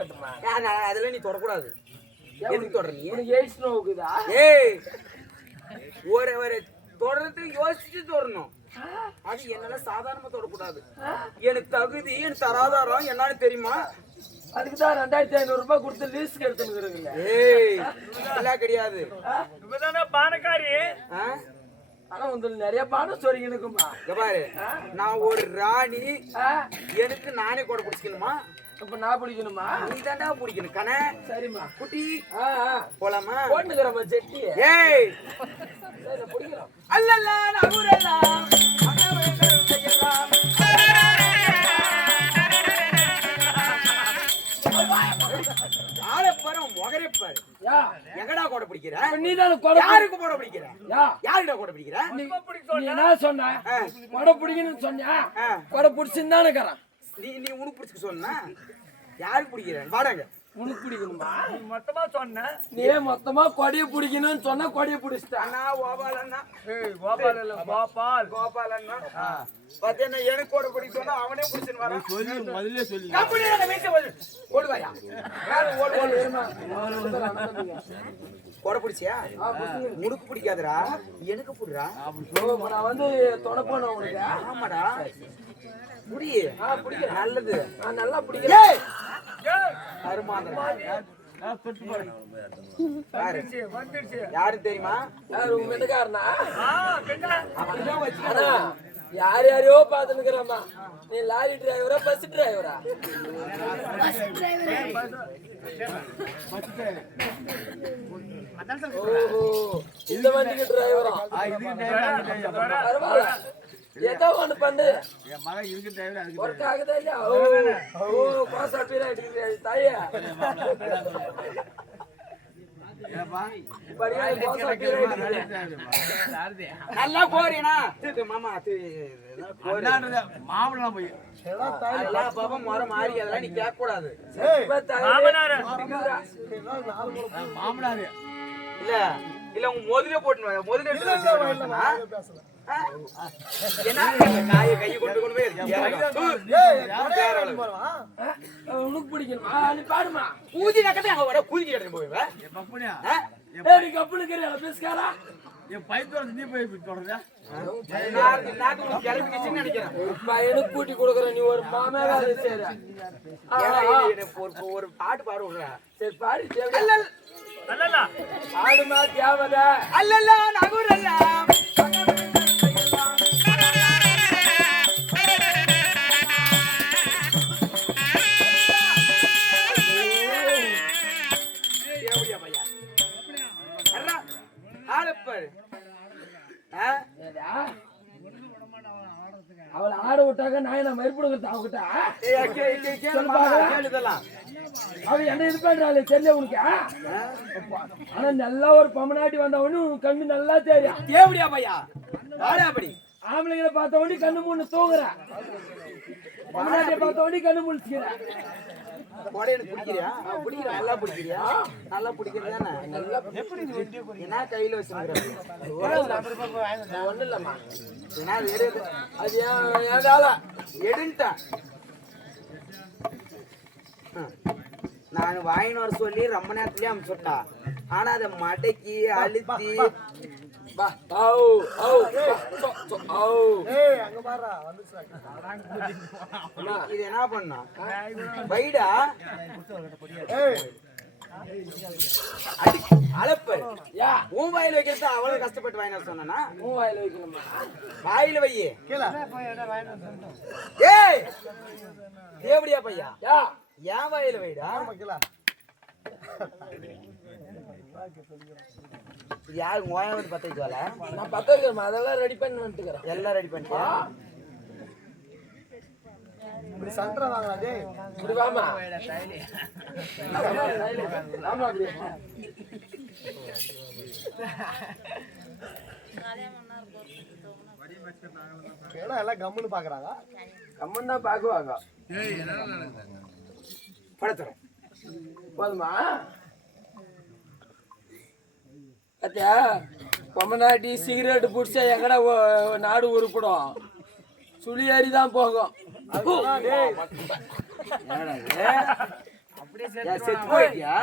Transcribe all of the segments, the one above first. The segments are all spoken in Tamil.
அதெல்லாம் நீ தொடக்கூடாது. எதுக்கு தொடர நீ? எய்ட்ஸ் நோக்குதா ஏய் ஒரு ஒரு தொடர்றதுக்கு யோசிச்சு தொடரணும். அது என்னால சாதாரணமா தொடக்கூடாது. எனக்கு தகுதி எனக்கு தராதாரம் என்னன்னு தெரியுமா? அதுக்கு தான் ரெண்டாயிரத்தி ஐநூறு ரூபாய் கொடுத்து லீஸ்க்கு எடுத்துன்னு ஏய் அதெல்லாம் கிடையாது. இவதானே பானக்காரி? ஆனா உங்களுக்கு நிறைய பானம் சொரிங்க இருக்குமா? பாரு. நான் ஒரு ராணி? எனக்கு நானே கூட பிடிச்சிக்கணுமா? இப்ப நான் பிடிக்கணுமா? நீ தாண்டா பிடிக்கணும். கண சரிம்மா. குட்டி. போலாமா? போட்டுக்கிறோம்மா செட்டி. ஏய். பிடிக்கிறோம். அல்லல்ல நகுரெல்லாம் செய்யலாம் எங்கடா கூட பிடிக்கிற? நீ தானே கொடை யாருக்கு போட பிடிக்கிற? யா. யாருடா கூட பிடிக்கிற? நீ என்ன சொன்ன? கொடை பிடிக்கணும்னு சொன்னியா. கொடை பிடிச்சின்னு தானே இருக்கிறான். நீ நீ உனக்கு பிடிச்சுக்க சொன்னா? யாருக்கு பிடிக்கிற? வாடாங்க. உனக்கு பிடிக்கணுமா? மொத்தமா சொன்னேன் நீ மொத்தமா கொடையை பிடிக்கணும்னு சொன்னா கொடையை பிடிச்சிட்டான் அண்ணா கோபால் அண்ணா ஏய் கோபால் இல்ல கோபால். கோபால் அண்ணா பார்த்தேன்னா எனக்கு கூட பிடிக்க சொன்னா அவனே பிடிச்சுன்னு வரான். சொல்லி முதல்ல சொல்லி. கம்பெனியில அந்த வீட்டை வந்து ஓடுவாயா? யாரு ஓடு ஓடு? கொடை பிடிச்சியா? உனக்கு பிடிக்காதுடா. எனக்கு பிடிடா. நான் வந்து தொடப்பேன் உனக்கு. ஆமாடா. பிடிக்கிறேன் நல்லது. நான் நல்லா பிடிக்கிறேன் யாரு வந்துருச்சு யாரு தெரியுமா? யார் உங்க வீட்டுக்காரனா யார் யாரையோ பார்த்துனுக்குறம்மா நீ லாரி டிரைவரா பஸ் டிரைவரா? ஓஹோ. இந்த வண்டிக்கு டிரைவரா ஏதோ ஒண்ணு பண்ணு. என் மகன் இதுக்கு டைம் அதுக்கு ஒர்க் ஆகுதா இல்லையா ஓ பாசா பீரா தாயே. நல்லா கோரினா மாமா மாமலாம் போய். அதெல்லாம் பாப்பா முறை அதெல்லாம் நீ கேட்க கூடாது மாமனாரு. இல்ல இல்ல உங்க முதலே போட்டு முதலே எடுத்து உனக்கு பிடிக்கணுமா நீ பாடுமா கூதி நக்கத்தை அங்க வர கூதி எடுத்து போய் பப்பனியா நீ கப்புனு கறியா பேசுகாரா என் பைத்தோட நீ போய் தொடர்ற பையனுக்கு கூட்டி கொடுக்குற நீ ஒரு மாமே வேலை செய்யற ஆ, ஏன்னா, ஆ. இது எனக்கு ஒரு பாட்டு பாடு விடுறேன் சரி பாடு? அல்லல்ல பாடுமா தேவல அல்லல்ல நகுரல்ல விட்டாக்க நான் மறுபடுங்க அவகிட்ட? அவ என்ன இது பண்றாள்? தெரியல உனக்கு. ஆனா நல்லா ஒரு பமநாட்டி வந்த உடனே உனக்கு கண்ணு நல்லா தெரியும். தேவடியா பையா அப்படி. ஆம்பளைங்களை பார்த்த உடனே கண்ணு மூணு தூங்குற. பமநாட்டியை பார்த்த உடனே கண்ணு முழிச்சுக்கிற பிடிக்கிறியா பிடிக்கிற நல்லா பிடிக்கிறியா நல்லா பிடிக்கிறது தானே? என்ன கையில வச்சிருக்கிறேன் ஒண்ணு இல்லம்மா. வேறு அது எடுன்ட்டேன். நான் வாங்கினு வர சொல்லி ரொம்ப நேரத்துலயே அனுப்பிச்சுட்டா ஆனா அதை மடக்கி அழுத்தி பா ஔ பா, சொ, சொ, ஔ இது என்ன பண்ணா வைடா அடி அழப்பு யா உன் வாயில வைக்கிறது அவ்வளவு கஷ்டப்பட்டு வாங்கின சொன்னா உன் வாயில வைக்கணுமா வாயில வையே ஏய் தேவடியா பையா யா ஏன் வாயில வைடா யாரு கோயம் வந்து பத்த வைக்கல நான் பத்த வைக்கிறேன் அதெல்லாம் ரெடி பண்ணி வந்துட்டுக்கிறேன். எல்லாம் ரெடி பண்ணிட்டியா? இப்படி வாமா. ஆமா அப்படி எல்லாம் கம்முன்னு பாக்குறாங்க. கம்மன் தான் பாக்குவாங்க. படத்துறோம். போதுமா? பாத்தியா? பொம்மநாட்டி சிகரெட் பிடிச்சா எங்கடா நாடு உருப்படும். சுழி ஏறி தான் போகும் செத்து போயிட்டியா?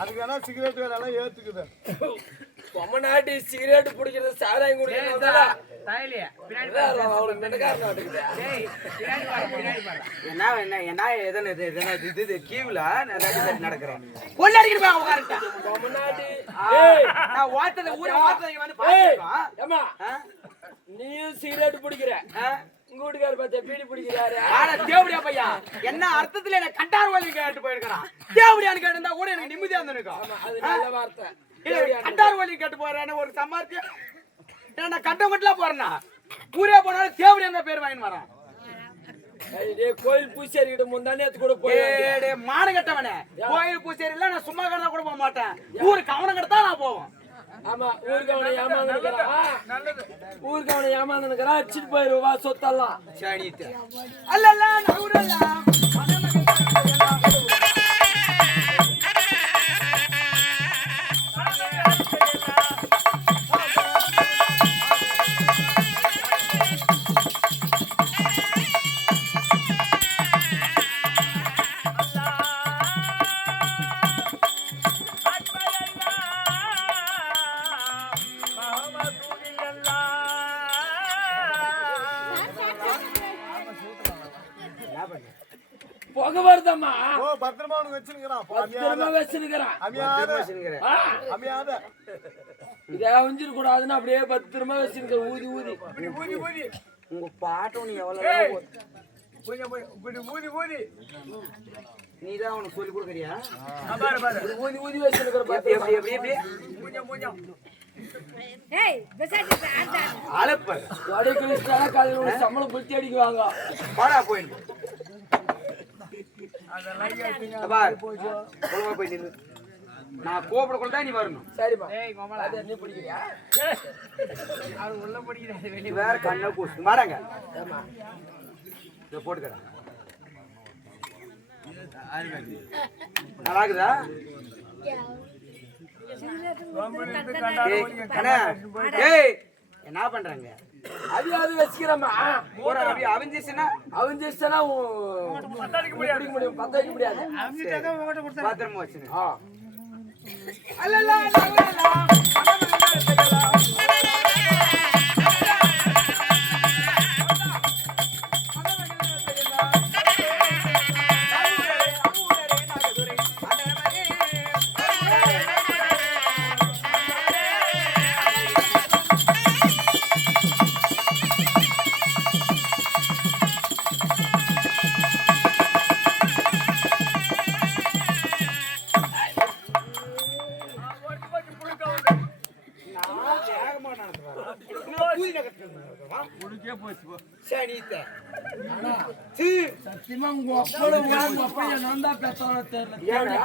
அதுக்கு வேணா சிகரெட் வேணாலும் ஏத்துக்குது. பொம்மநாட்டி சிகரெட் பிடிக்கிறது சாராயம் நீயும் சிகரெட் பிடிக்கிற. உங்க வீட்டுக்காரர் பார்த்தியா பீடி பிடிக்கிறாரு. ஆனா தேவடியா பையா. என்ன அர்த்தத்துல என்ன கண்டார் வலி கேட்டு போயிருக்கான் தேவடியான்னு கேட்டிருந்தா கூட எனக்கு நிம்மதியா இருந்திருக்கும். அது நல்ல வார்த்தை. கண்டார் வலி கேட்டு போறேன்னு ஒரு சம்பாரிச்சு நான் கட்டம் கட்டலாம் போறேன்னா. ஊரே போனாலும் தேவடியா பேர் வாங்கின்னு வரான். கோயில் பூசாரி கிட்ட முந்தானே கூட போய் மானு கட்டவனே. கோயில் பூசேரியில நான் சும்மா கடந்தா கூட போக மாட்டேன். ஊருக்கு கவனம் கட்டா நான் போவேன். ஆமா ஊருக்கு அவனை ஏமாந்துக்கிறான் ஊருக்கு அவனை ஏமாந்துக்கிறான் அடிச்சுட்டு போயிருவா சொத்தெல்லாம். சனித்து அல்லல்ல நகுரல்ல கூடாதுன்னு அப்படியே பத்திரமா வச்சிருக்க ஊதி ஊதி. ஊதி ஊதி. உங்க பாட்டும் நீ எவ்வளவு இப்படி ஊதி ஊதி. நீ தான் அவனுக்கு சொல்லி கொடுக்குறியா பாரு பாரு. ஊதி ஊதி வச்சிருக்கிற பத்திரமா எப்படி எப்படி எப்படி சம்பளம் புத்தி அடிக்குவாங்க. பாடா போயிட்டு போய் நான் கோபப்பட தான் நீ வரணும்? சரிம்மா. அது என்ன பிடிக்கிறியா? நீ வேற கண்ணை கூசு மாறாங்க. இதை போட்டுக்கிறேன். நல்லா இருக்குதா ஏய், ஏய் என்ன பண்றாங்க? அது அது அப்படி அவிஞ்சிச்சுன்னா? அவிஞ்சிச்சுன்னா பிடிக்க முடியும் பத்த வைக்க முடியாது பாத்திரமா வச்சுரு ஆ உனக்கே போச்சு சத்தியமா உங்க உங்க நான் தான் தெரியல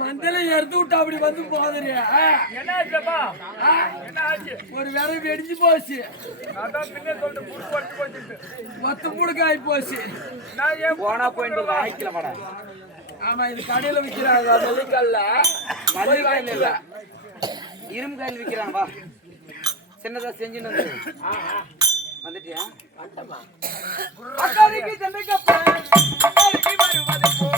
மந்தல எடுத்து விட்டு அப்படி வந்து போதுறியா? என்ன ஆச்சுப்பா? என்ன ஆச்சு? ஒரு விரை வெடிஞ்சு போச்சு. அதான் பின்ன சொல்லிட்டு வச்சு மொத்த போச்சு. நான் ஏன் போனா போயிட்டு வாய்க்கல வாடா. ஆமா இது கடையில விக்கிறாங்க நெல்லிக்கல்ல மல்லிகாயில் இல்ல இரும்பு சின்னதா செஞ்சுன்னு வந்து. வந்துட்டியா? அக்காரிக்கு கப்பல் அக்காரிக்கு வருவது போ.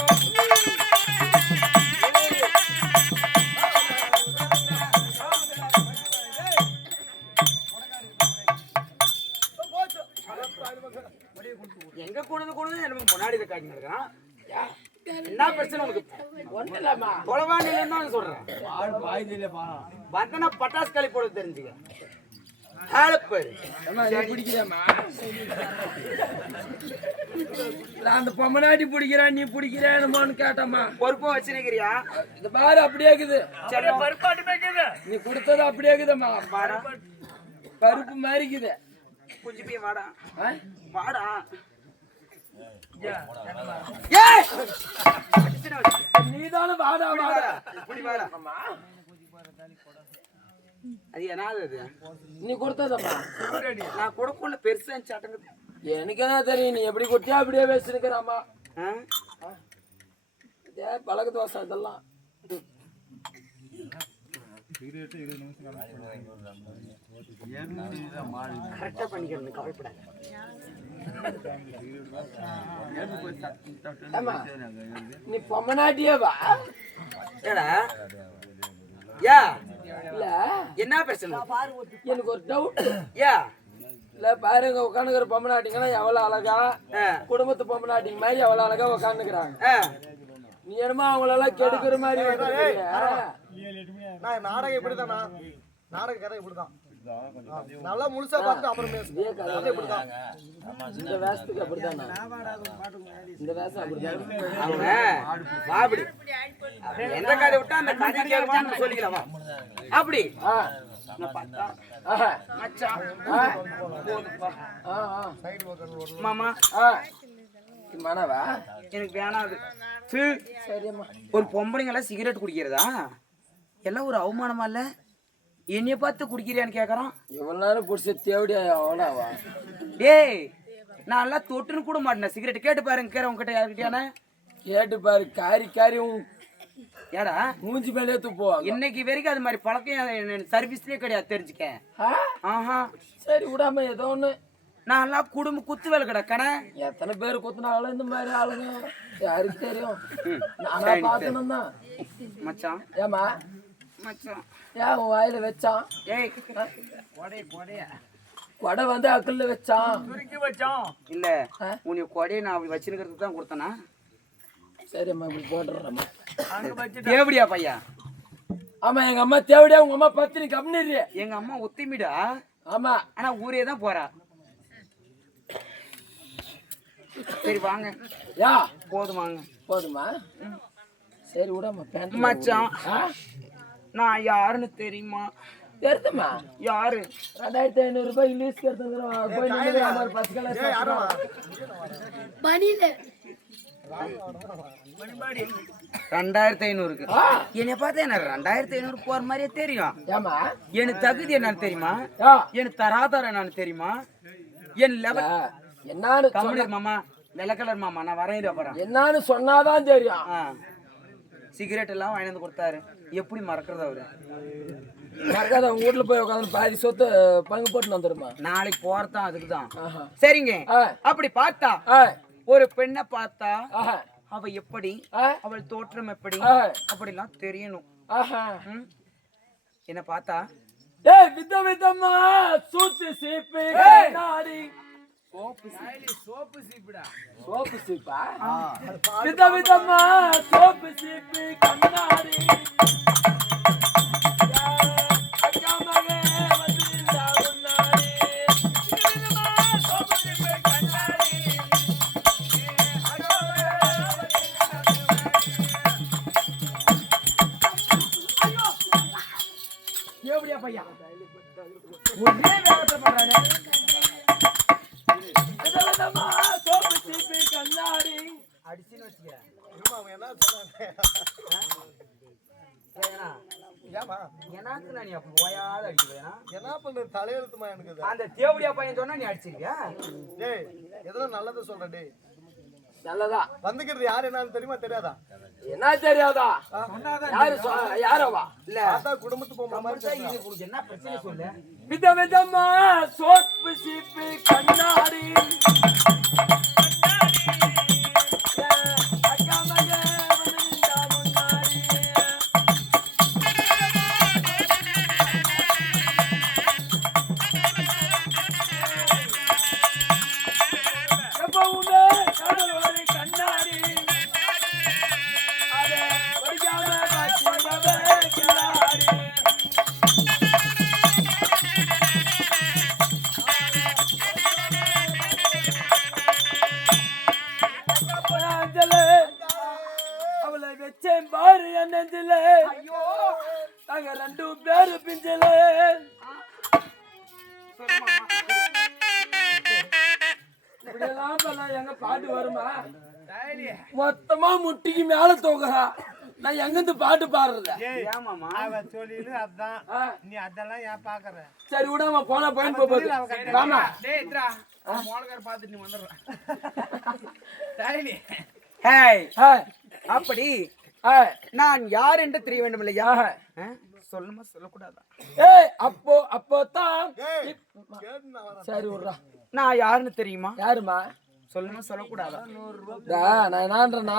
எங்க கொண்டு கொண்டு என்ன முன்னாடி காட்டி நடக்கிறான் என்ன பிரச்சனை உனக்கு? ஒண்ணு இல்லம்மா தொலைவாண்டில தான் சொல்றேன். பட்டாசு களி போட தெரிஞ்சுக்க ஹேலப்பர் அம்மா, நீ பிடிக்கிறியாம்மா? நான் அந்த பொம்மநாட்டி பிடிக்கிறேன் நீ பிடிக்கிறேன்னு கேட்டம்மா. பொறுப்பும் வச்சிருக்கிறியா? இந்த பாரு அப்படியே இருக்குது. நீ கொடுத்தது அப்படியே இருக்குதம்மா. பருப்பு மாதிரி இருக்குது. குஞ்சு போய் வாடா? வாடா. நீதானே வாடா வாடா. இப்படி வாடா. அது என்னது அது? நீ கொடுத்ததம்மா சூடடி. நான் கொடுக்கல பெருசா சட்டங்க எனக்கு என்ன தெரியும் நீ எப்படி கொடுத்தியா அப்படியே வச்சிருக்கிறாம்மா ஏ பழக தோசை அதெல்லாம் கரெக்டா பண்ணிக்கிறேன் கவலைப்படாத நீ பொம்மநாட்டியே வா ஏடா? யா இல்ல என்ன பிரச்சனை எனக்கு ஒரு டவுட் யா இல்ல பாருங்க உட்காந்துக்கிற பொம்மநாட்டிங்கன்னா எவ்வளவு அழகா குடும்பத்து பொம்மநாட்டிங்க மாதிரி எவ்வளவு அழகா உட்காந்துக்கிறாங்க. நீ என்னமோ அவங்களெல்லாம் கெடுக்கிற மாதிரி நாடகம் இப்படிதானா நாடக கதை இப்படிதான் நல்லா முழுசா பார்த்து அப்புறம். இந்த வேஷத்துக்கு அப்படித்தானா இந்த வேஷம் அப்படிதான்? அவங்க அப்படி எந்த கதை விட்டா அந்த கதை கேட்கலாம்னு சொல்லிக்கலாம்? வா அப்படி. ஆ. நான் பார்த்தா, ஆஹா. மச்சான். ஆ. ஆ ஆ. மாமா. மனவா எனக்கு. சரியம்மா ஒரு பொம்பளைங்கள சிகரெட் குடிக்கிறதா? எல்லாம் ஒரு அவமானமா இல்ல? என்னைய பார்த்து குடிக்கிறியான்னு கேக்குறான். இவ்வளவு நேரம் பிடிச்ச தேவடியா எவ்வளோவா டேய் நான் எல்லாம் தொட்டுன்னு கூட மாட்டேன் சிகரெட் கேட்டு பாருங்க கேற உங்ககிட்ட யாருக்கிட்டயானே கேட்டு பாரு காரி காரி ஏடா மூஞ்சி மேலே போவாங்க இன்னைக்கு வரைக்கும் அது மாதிரி பழக்கம் சர்வீஸ்லயே கிடையாது தெரிஞ்சுக்க? ஆஹா. சரி விடாம ஏதோ ஒண்ணு. நான் எல்லாம் குடும்ப குத்து வேலை கிடக்கணே எத்தனை பேர் குத்துனாலும் இந்த மாதிரி ஆளுங்க? யாருக்கு தெரியும்? நானா பார்த்தனும் தான் மச்சான். ஏமா மச்சான். ஏன் உன் வாயில வச்சான்? ஏய் கொடை வந்து அக்கல்ல வச்சான். சுருக்கி வச்சோம் இல்ல உனக்கு கொடையை நான் அப்படி வச்சிருக்கிறதுக்கு தான் கொடுத்தனா? சரிம்மா இப்படி போட்டுறேம்மா. தேவடியா பையா? ஆமா எங்க அம்மா தேவடியா உங்க அம்மா பத்தினி கம்னிடுறிய எங்க அம்மா ஒத்திமிடா? ஆமா. ஆனா ஊரே தான் போறா. சரி வாங்க. யா. போதும் வாங்க. போதுமா? சரி விடாம மச்சான். ஆ? நான் யாருன்னு தெரியுமா? தெரியுதுமா யாரு? ரெண்டாயிரத்தி ஐநூறு ரூபாய் இங்கிலீஷ் எடுத்துக்கிறோம் பத்து கலர் ரெண்டாயிரத்தி ஐநூறுக்கு. என்னை பார்த்தா எனக்கு ரெண்டாயிரத்தி ஐநூறு போற மாதிரியே தெரியும். ஏமா எனக்கு தகுதி என்னன்னு தெரியுமா? எனக்கு தராதாரம் என்னன்னு தெரியுமா? என் லெவல் என்னான்னு தமிழர் மாமா வெள்ளை கலர் மாமா நான் வரையிட போறேன் என்னான்னு சொன்னாதான் தெரியும். ஆ. சிகரெட் எல்லாம் வாங்கி வந்து கொடுத்தாரு. எப்படி மறக்கிறது அவரு? மறக்காத உங்க வீட்டுல போய் உட்காந்து பாதி சொத்து பங்கு போட்டு வந்துடுமா நாளைக்கு போறதான் அதுக்கு தான் சரிங்க. அப்படி பார்த்தா ஒரு பெண்ணை பார்த்தா அவ எப்படி அவள் தோற்றம் எப்படி அப்படிலாம் தெரியணும்? என்ன பார்த்தா ஏய் வித விதமா சூத்து சீப்பு கண்ணாடி. சோப்பு சீப்புடா. சோப்பு சீப்பா? வித விதமா சோப்பு சீப்பு கண்ணாடி. எப்படியா பையா? ஒரே வேகத்தை பண்றானே. அந்த தேவடியா பையன் சொன்னா நீ அடிச்சிருக்கியா டேய் எதனா நல்லதை சொல்றேன் டேய். நல்லதா? வந்துக்கிறது யார் என்னன்னு தெரியுமா தெரியாதா? என்ன தெரியாதா? யாரு யாரவா? இல்ல. பார்த்தா குடும்பத்து போகிற மாதிரி உனக்கு என்ன பிரச்சனை சொல்லு? வித விதமா சோப்பு சீப்பு கண்ணாடி. எங்கிருந்து பாட்டு பாடுறது? ஏமாமா அவன் சொல்லிடு அதான். நீ அதெல்லாம் ஏன் பாக்குற? சரி விடாம போனா போயின்னு போகுது வாமா. டேய் இத்ரா மோளகர் பார்த்துட்டு நீ வந்துடுற. Daily hey. ஆ, அப்படி ஆ, நான் யார் என்று தெரிய வேண்டும் இல்லையா? சொல்லுமா சொல்லக்கூடாதா? ஏய் அப்போ அப்போ தான். சரி விட்றா. நான் யாருன்னு தெரியுமா? யாருமா சொல்லக்கூடாதா? நான் என்னன்றேன்னா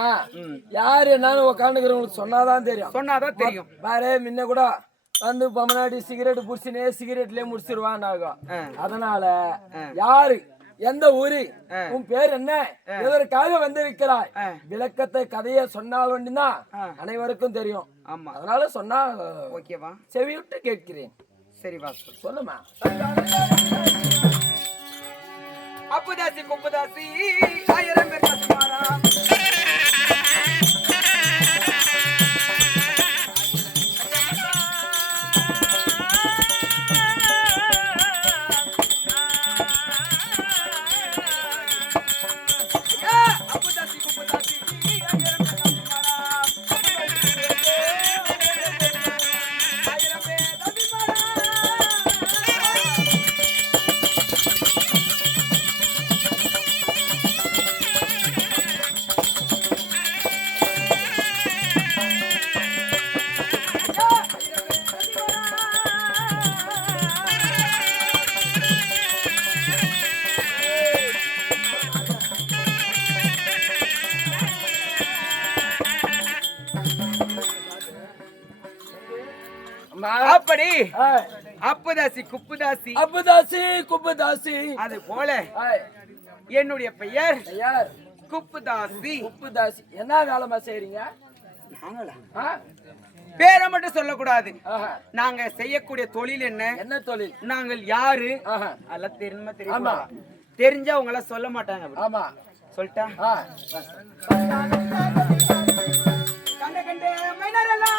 யாரு என்னன்னு உட்காந்துக்கிறவங்களுக்கு சொன்னாதான் தெரியும். சொன்னாதான் தெரியும். பாரு முன்ன கூட வந்து முன்னாடி சிகரெட் புடிச்சுனே சிகரெட்லயே முடிச்சிருவான் ஆகும் அதனால யாரு எந்த ஊரு உன் பேர் என்ன இதற்காக வந்திருக்கிறாய்? விளக்கத்தை கதையை சொன்னால் வேண்டிதான் அனைவருக்கும் தெரியும். ஆமா. அதனால சொன்னா ஓகேவா? செவியுட்டு கேட்கிறேன். சரி வா சொல்லு. சொல்லுமா? அப்புதாசி குப்புதாசி ஆயிரம் பேர் அப்புதாசி குப்புதாசி. அப்புதாசி குப்புதாசி. அது போல என்னுடைய பெயர் யார் குப்புதாசி. உப்புதாசி என்ன வேலைமா செய்றீங்க? பேரை மட்டும் சொல்லக்கூடாது. ஆஹா. நாங்க செய்யக்கூடிய தொழில் என்ன? என்ன தொழில்? நாங்கள் யாரு? ஆஹா. அதெல்லாம் தெரியுமா. தெரியுமா? தெரிஞ்சா எல்லாம் சொல்ல மாட்டாங்க அப்படி. ஆமா. சொல்லிட்டா. கண்ட கண்ட மைனரெல்லாம்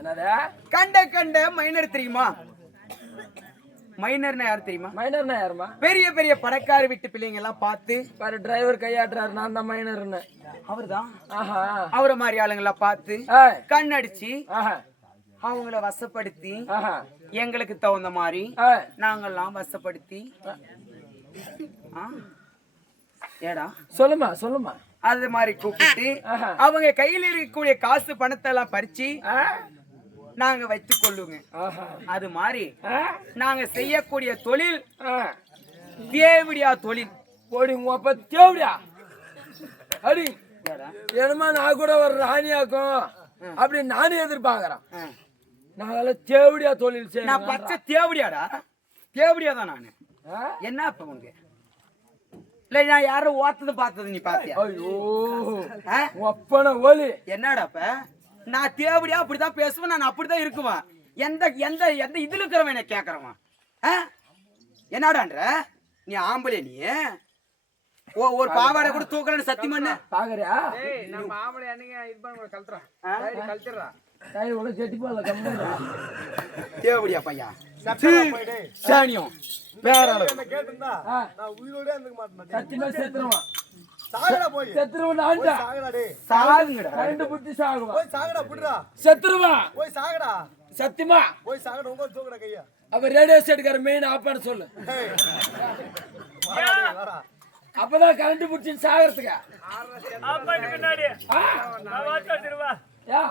என்னது? கண்ட கண்ட மைனர் தெரியுமா? மைனர்னா யார் தெரியுமா? மைனர்னா யாருமா? பெரிய பெரிய பணக்கார வீட்டு பிள்ளைங்க எல்லாம் பார்த்து பாரு டிரைவர் கையாட்டுறாரு. நான் தான் மைனர்னு அவர்தான் ஆஹா. அவரை மாதிரி ஆளுங்களை பார்த்து கண்ணடிச்சு ஆஹா. அவங்கள வசப்படுத்தி எங்களுக்கு தகுந்த மாதிரி நாங்கெல்லாம் வசப்படுத்தி? ஏடா? சொல்லுமா சொல்லுமா அது மாதிரி கூப்பிட்டு. அவங்க கையில் இருக்கக்கூடிய காசு பணத்தை எல்லாம் பறிச்சு? நாங்க வைத்துக் கொள்ளுங்க. அது மாதிரி? நாங்க செய்யக்கூடிய தொழில். தேவடியா தொழில். உங்க அப்பா தேவடியா? அடி. என்னமா நான் கூட ஒரு ராணியாக்கும். அப்படி நானே எதிர்பார்க்கறேன். நாங்கெல்லாம் தேவடியா தொழில் நான் செய்யணும் பச்சை தேவடியாடா. தேவடியா தான் நானு? என்ன இப்ப உனக்கு? இல்ல நான் யாரும் ஓத்தது பார்த்தது நீ பாத்தியா? ஐயோ? ஒப்பன என்னடா இப்ப நான் தேவடியா அப்படிதான் பேசுவேன் நான் அப்படிதான் இருக்குவேன். எந்த எந்த எந்த இதுல இருக்கிறவன் என்ன கேக்குறவன்? ஆ? என்னடான்ற? நீ ஆம்பளை நீ? ஓ ஒரு பாவாடை கூட தூக்கலன்னு சத்தியம் பண்ணு பாக்குறியா? நம்ம ஆம்பளை அன்னைக்கு இது பண்ண உள்ள தேவடியா பையா. சாணியம். கேட்டிருந்தா. நான் உயிரோட இருந்துக்க மாட்டேன் சத்தியமா செத்துருவான். சாகடா போய். செத்துருவான் ஆண்டா. சாகடா டேய். சாகுங்கடா. கரண்ட் புட்டி சாகுவான். போய் சாகடா புடுறா. செத்துருவான் போய் சாகடா. சத்தியமா போய் சாகடா உங்க தூக்குடா கையா. அப்ப ரேடியோ செட்டுக்கார மெயின் ஆஃப் பண்ண சொல்லு. அப்பதான் கரண்ட் புடிச்சு சாகிறதுக்கு? பின்னாடி. ஆ? நான் வாட்ச் வச்சிருவா யா.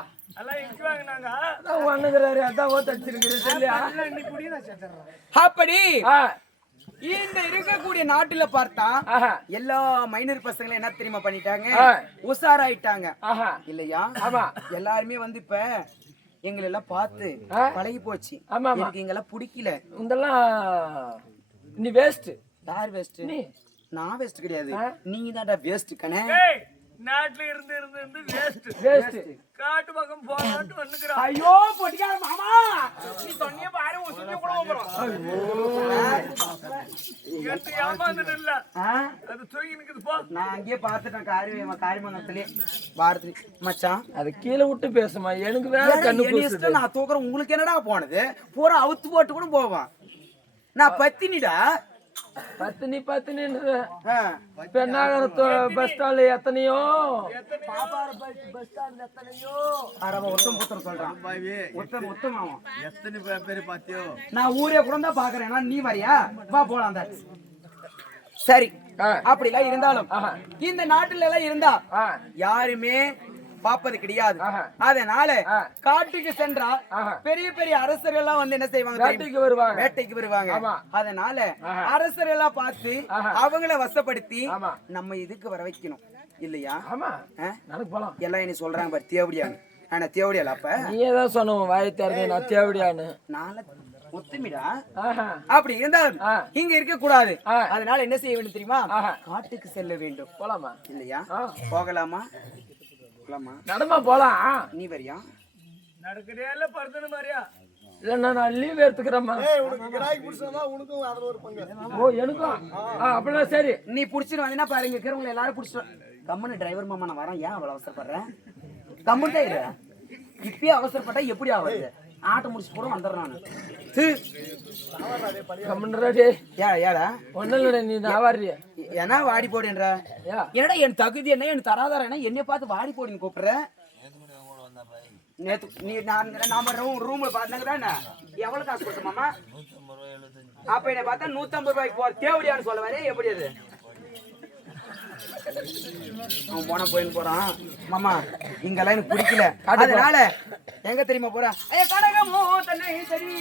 அப்படி இந்த இருக்கக்கூடிய நாட்டுல பார்த்தா எல்லா மைனர் பசங்களும் என்ன தெரியுமா பண்ணிட்டாங்க. உஷாராயிட்டாங்க. இல்லையா? ஆமா. எல்லாருமே வந்து இப்ப எங்களை எல்லாம் பார்த்து. பழகி போச்சு. எனக்கு எங்கெல்லாம் பிடிக்கல. இதெல்லாம் நீ வேஸ்ட் யார் வேஸ்ட் நான் வேஸ்ட் கிடையாது. நீங்க தான்டா வேஸ்ட் கண்ணே. நாட்டுல இருந்து இருந்து இருந்து வேஸ்ட் வேஸ்ட் காட்டு பக்கம் போகலான்ட்டு வந்துக்கிறான் ஐயோ பொட்டிக்கார மாமா. நீ சொன்னிய பாரு உசுப்பி கூட போறோம் எட்டு ஏமாந்துட்டு இல்ல? அது தூங்கி நிக்குது போ. நான் அங்கேயே பார்த்துட்டேன் காரி காரிமங்கலத்திலே பாரதி மச்சான். அது கீழே விட்டு பேசுமா எனக்கு வேற கண்ணு நான் தூக்குறேன் உங்களுக்கு என்னடா போனது? பூரா அவுத்து போட்டு கூட போவான். நான் பத்தினிடா பத்தினி பத்தினின்ற ஆ. பெண்ணாகர பஸ் ஸ்டாண்ட்ல எத்தனையோ? சொல்றான். எத்தனை பேரு பாத்தியோ நான் ஊரே கூட தான் பாக்குறேன் நீ வரியா? வா போலாம் அந்த. சரி. அப்படிலாம் இருந்தாலும் ஆஹா. இந்த நாட்டுல எல்லாம் இருந்தா யாருமே பாப்பது கிடையாது. அதனால. காட்டுக்கு சென்றால் ஆஹா. பெரிய பெரிய அரசர்கள் எல்லாம் வந்து என்ன செய்வாங்க? வேட்டைக்கு வருவாங்க வேட்டைக்கு வருவாங்க. அதனால. அரசர் எல்லாம் பார்த்து. அவங்கள வசப்படுத்தி. நம்ம இதுக்கு வர வைக்கணும் இல்லையா எல்லாம் என்ன சொல்றாங்க பாரு தேவடியான்னு ஆனா தேவடியால அப்ப நீயே தான் சொன்ன வாயை திறந்து நான் தேவடியான்னு நாளை ஒத்துமிடா அப்படி இருந்தாலும் ஆ. இங்க இருக்க கூடாது. அதனால என்ன செய்ய வேண்டும் தெரியுமா. காட்டுக்கு செல்ல வேண்டும் போலாமா இல்லையா. போகலாமா போகலாமா நடமா போலாம். நீ வரியா? நடக்கிறே இல்ல படுத்துன மாதிரியா இல்லைன்னா நான் லீவ் எடுத்துக்கிறேம்மா. ஏய் உனக்கு கிராக்கி பிடிச்சா உனக்கும் அதுல ஒரு பங்கு. ஓ எனக்கும்? ஆ. அப்படின்னா சரி. நீ புடிச்சிட்டு வந்தீங்கன்னா பாருங்க இருக்கிறவங்க எல்லாரும் புடிச்சிட்டு கம்முன்னு டிரைவர் மாமா நான் வரேன். ஏன் அவ்வளவு அவசரப்படுறேன் கம்முன்னு இரு. இப்பயே அவசரப்பட்டா எப்படி ஆகுது ஆட்டை முடிச்சு கூட வந்துடுறேன் நானு. ஏன்னா வாடி போடுன்ற என்னடா என் தகுதி என்ன? என் தராதாரம் என்ன? பார்த்து வாடி போடுன்னு கூப்பிடுற? நேத்து நீ நான் நாம ரூம் ரூம்ல எவ்வளவு காசு கொடுத்த மாமா? அப்ப என்னை பார்த்தா நூத்தம்பது ரூபாய்க்கு போற தேவடியான்னு சொல்ல வரே எப்படி அது? அவன் போன போயின்னு போறான். மாமா இங்கெல்லாம் எனக்கு பிடிக்கல. அதனால எங்க தெரியுமா போறான் ஐயா கடகமோ தன்னை சரி